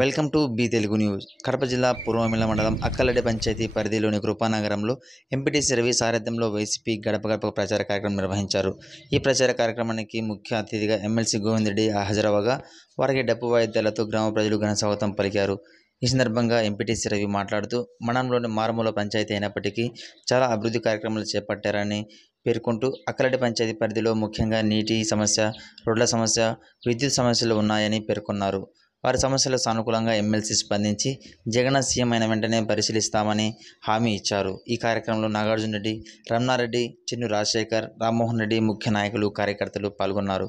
Welcome to be Telugu news. Kadapa జిల్లా పూర్వమిల్ల మండలం అక్కలడి పంచాయతీ పరిధిలోని కృపానగరంలో ఎంపీటీసీ రవి సారథ్యంలో వైసీపీ గడప గడప ప్రచార కార్యక్రమం నిర్వహించారు. ఈ ప్రచార కార్యక్రమానికి ముఖ్య అతిథిగా ఎమ్మెల్సీ గోవింద్ రెడ్డి హాజరవగా వారికి డప్పు వాయిద్యాలతో గ్రామ ప్రజలు ఘన స్వాగతం పలికారు. ఈ సందర్భంగా ఎంపీటీసీ రవి మాట్లాడుతూ మండలంలోని మారుమూల పంచాయతీ అయినప్పటికీ చాలా అభివృద్ధి కార్యక్రమాలు చేపట్టారని పేర్కొంటూ అక్కలడి పంచాయతీ పరిధిలో ముఖ్యంగా నీటి సమస్య, రోడ్ల సమస్య, విద్యుత్ సమస్యలు ఉన్నాయని పేర్కొన్నారు. వారి సమస్యలకు సానుకూలంగా ఎమ్మెల్సీ స్పందించి జగన్ సీఎం అయిన వెంటనే పరిశీలిస్తామని హామీ ఇచ్చారు. ఈ కార్యక్రమంలో నాగార్జున రెడ్డి, రమణారెడ్డి, చిన్ను రాజశేఖర్, రామ్మోహన్ రెడ్డి ముఖ్య నాయకులు, కార్యకర్తలు పాల్గొన్నారు.